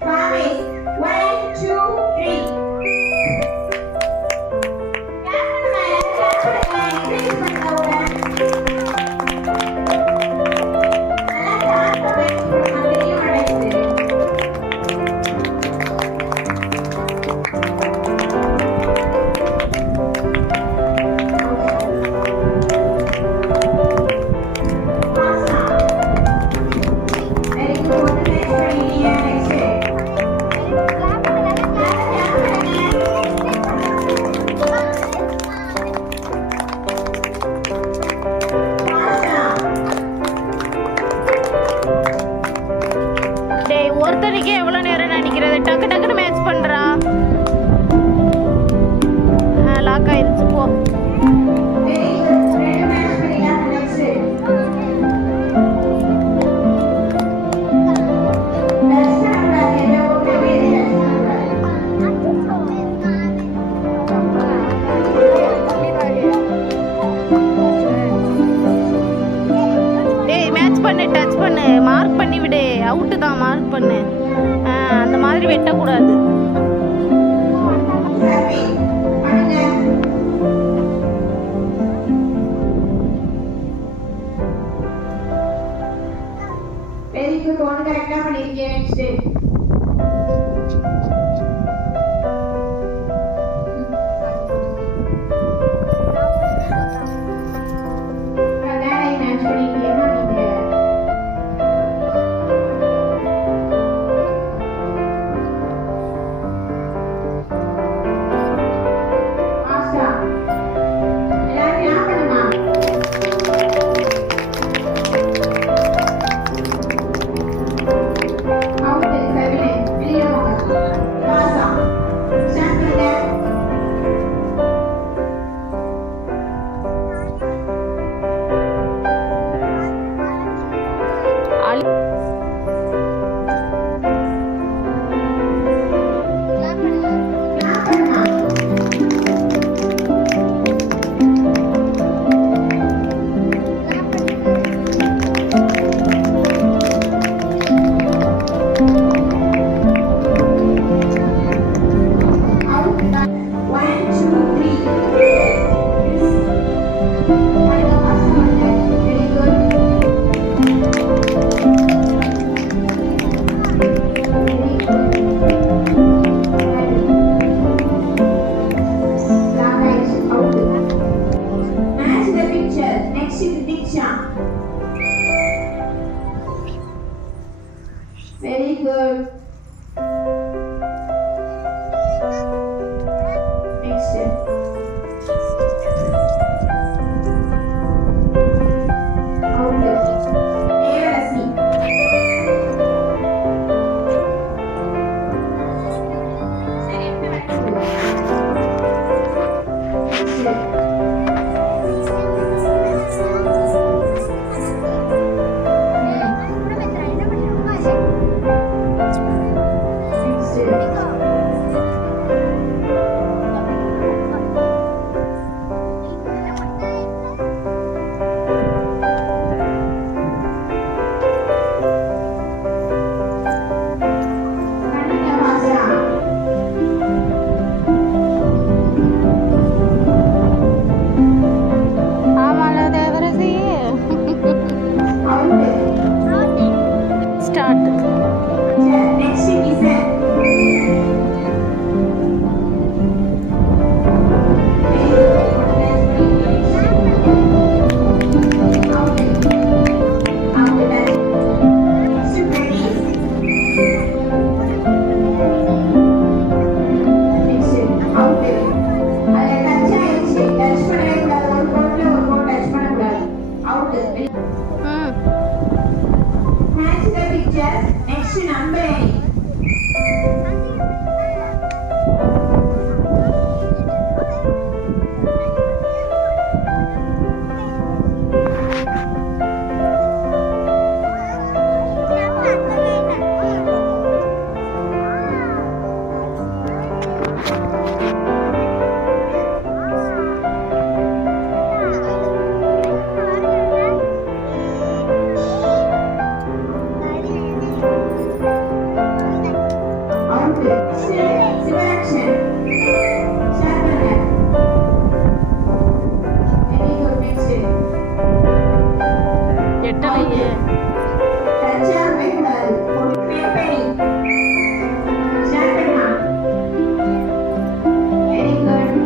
Promise. 1, 2, 3. Clap பண்ணுங்க, encourage பண்ணுங்க நல்லா டான்ஸ் பண்ணுங்க தெரியும் அடையுது. ஒருத்தருக்கே எவ்வளோ நேரம் நினைக்கிறது டக்கு டக்குன்னு மேட்ச் பண்ணுறா லாக் ஆயிடுச்சு போ டச் பண்ணு மார்க் பண்ணி விடு அவுட்டு தான் மார்க் பண்ணு அந்த மாதிரி வெட்டக்கூடாது வெரி குட் ஒன் கரெக்டா பண்ணிருக்கீங்க நெக்ஸ்ட் மேட்ச் பண்ணிருக்கீங்கன்னா நீங்க சிவலக்ஷன் ஸ்டார்ட் பண்ணுங்க. Very good. நெக்ஸ்ட் எட்டலையே. டச் ஆகவே கூடாது. பேப்பரி ஸ்டார்ட் பண்ணுமா. Very good.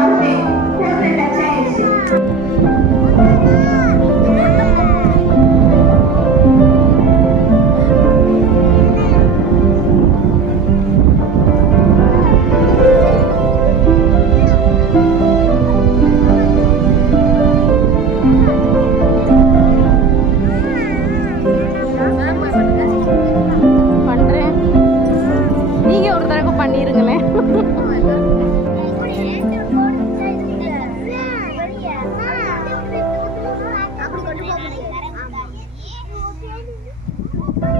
Okay fourth touch ஆயிடுச்சு. பண்றேன். நீங்க ஒரு தடவை பண்ணிருங்களேன். அப்படி